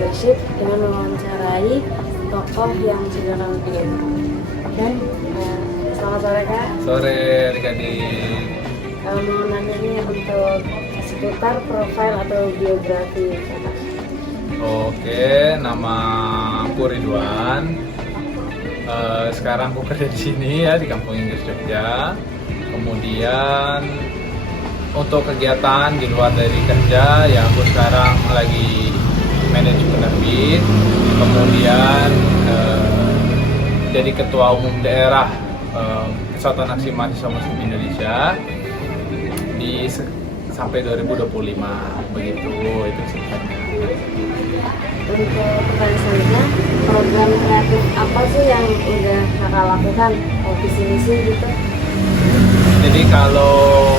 leadership dengan mewawancarai tokoh yang sudah kami pilih. Dan selamat sore Kak. Sore adik-adik. Mau nanya ini untuk seputar profil atau biografi Kakak. Oke, nama aku Ridwan. Sekarang aku kerja di sini ya di Kampung Inggris Jogja. Kemudian untuk kegiatan di luar dari kerja ya aku sekarang lagi manage penerbit. Kemudian jadi ketua umum daerah Persatuan Aksi Mahasiswa Muslim Indonesia sampai 2025 begitu itu singkatnya. Untuk pertanyaan selanjutnya, program kreatif apa sih yang udah Kakak lakukan? Visi misi gitu? Jadi kalau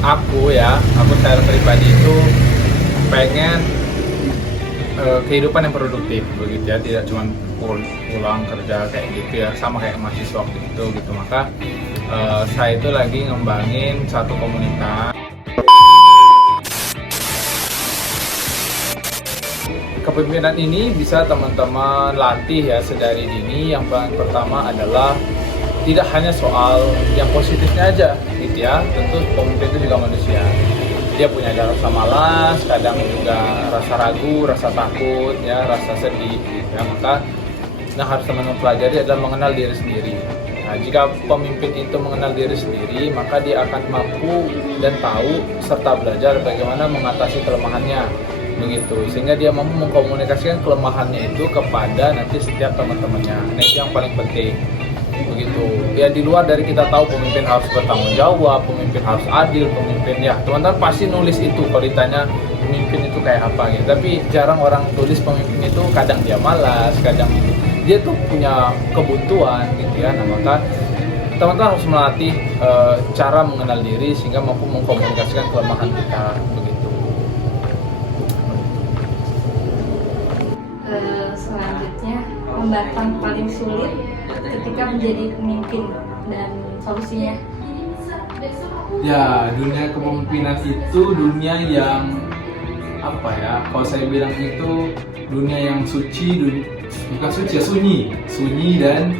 aku secara pribadi itu pengen kehidupan yang produktif begitu ya, tidak cuma pulang kerja kayak gitu ya, sama kayak mahasiswa waktu itu gitu. Maka saya itu lagi ngembangin satu komunitas. Kepemimpinan ini bisa teman-teman latih ya sedari dini. Yang paling pertama adalah tidak hanya soal yang positifnya aja gitu ya. Tentu pemimpin itu juga manusia. Dia punya rasa malas, kadang juga rasa ragu, rasa takut, ya, rasa sedih. Ya, maka yang harus teman-teman pelajari adalah mengenal diri sendiri. Nah, jika pemimpin itu mengenal diri sendiri, maka dia akan mampu dan tahu serta belajar bagaimana mengatasi kelemahannya. Begitu, sehingga dia mampu mengkomunikasikan kelemahannya itu kepada nanti setiap teman-temannya. Nah, itu yang paling penting. Begitu. Ya di luar dari kita tahu pemimpin harus bertanggung jawab, pemimpin harus adil, pemimpin ya teman-teman pasti nulis itu kalau ditanya pemimpin itu kayak apa gitu. Tapi jarang orang tulis pemimpin itu, kadang dia malas, kadang dia tuh punya kebuntuan gitu ya. Nah, maka teman-teman harus melatih cara mengenal diri sehingga mampu mengkomunikasikan kelemahan kita begitu. Selanjutnya, hambatan paling sulit ketika menjadi pemimpin dan solusinya. Ya, dunia kepemimpinan itu dunia yang apa ya? Kalau saya bilang itu dunia yang suci, bukan suci ya, sunyi dan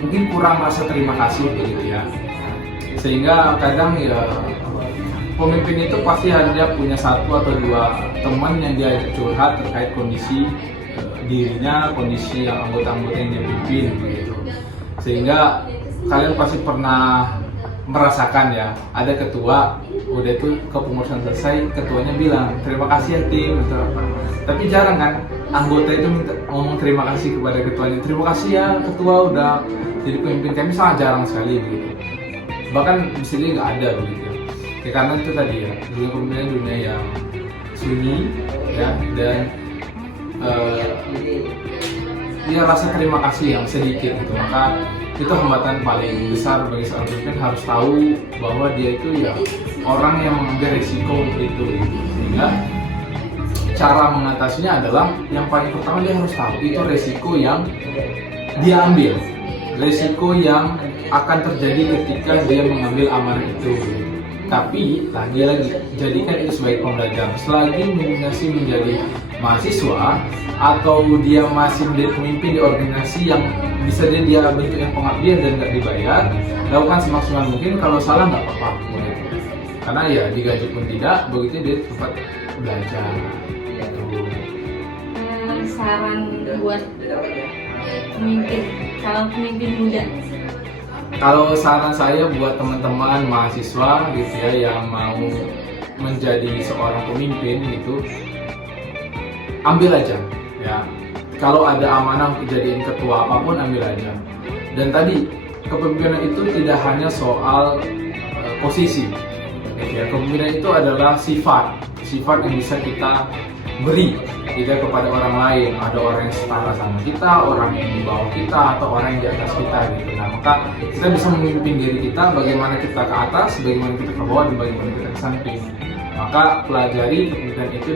mungkin kurang rasa terima kasih begitu ya. Sehingga kadang ya pemimpin itu pasti dia punya satu atau dua teman yang dia curhat terkait kondisi dirinya, kondisi yang anggota-anggota yang dia pimpin begitu. Sehingga kalian pasti pernah merasakan ya, ada ketua udah itu kepengurusan selesai, ketuanya bilang terima kasih ya tim gitu. Tapi jarang kan anggota itu minta ngomong terima kasih kepada ketuanya, terima kasih ya ketua udah jadi pemimpin kami, sangat jarang sekali begitu. Bahkan bisa dia nggak ada begitu. Ya, karena itu tadi ya, dunia kepemimpinan dunia yang sunyi ya, dan dia rasa terima kasih yang sedikit gitu. Maka itu hambatan paling besar bagi seorang pemimpin, harus tahu bahwa dia itu ya orang yang mengambil risiko untuk itu gitu. Sehingga cara mengatasinya adalah yang paling pertama dia harus tahu itu risiko yang dia ambil, risiko yang akan terjadi ketika dia mengambil amanah itu. Tapi lagi-lagi jadikan itu sebagai pembelajaran. Selagi masih menjadi mahasiswa atau dia masih menjadi pemimpin di organisasi yang bisa dia bentuk yang pengabdian dan nggak dibayar, lakukan semaksimal mungkin. Kalau salah nggak apa-apa, karena ya digaji pun tidak, begitu dia tempat belajar. Saran buat pemimpin, calon pemimpin muda. Kalau saran saya buat teman-teman mahasiswa gitu ya yang mau menjadi seorang pemimpin gitu, ambil aja ya. Kalau ada amanah untuk jadiin ketua apapun, ambil aja. Dan tadi kepemimpinan itu tidak hanya soal posisi gitu ya. Kepemimpinan itu adalah sifat yang bisa kita beri tidak kepada orang lain. Ada orang yang setara sama kita, orang yang di bawah kita, atau orang yang di atas kita gitu. Nah, maka kita bisa memimpin diri kita, bagaimana kita ke atas, bagaimana kita ke bawah, dan bagaimana kita ke samping. Maka pelajari kepemimpinan itu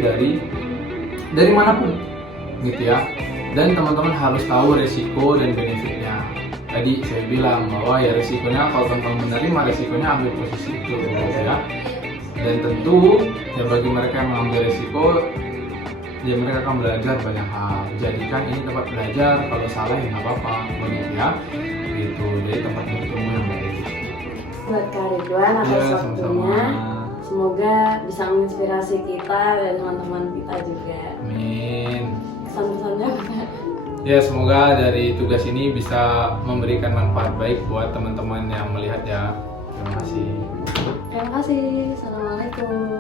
dari manapun gitu ya. Dan teman-teman harus tahu resiko dan benefitnya. Tadi saya bilang bahwa ya resikonya, kalau teman-teman menerima resikonya, ambil posisi itu gitu ya. Dan tentu ya bagi mereka yang mengambil resiko, Ya mereka akan belajar banyak hal. Jadikan ini tempat belajar, kalau salah ya nggak apa-apa, begitu ya. Gitu, jadi tempat bertemu yang baik. Buat Kak Ridwan atas Ya, waktunya. sama-sama. Semoga bisa menginspirasi kita dan teman-teman kita juga. Amin. Kesan-kesannya apa, Kak? Ya, semoga dari tugas ini bisa memberikan manfaat baik buat teman-teman yang melihat ya. Terima kasih. Terima kasih. Assalamualaikum.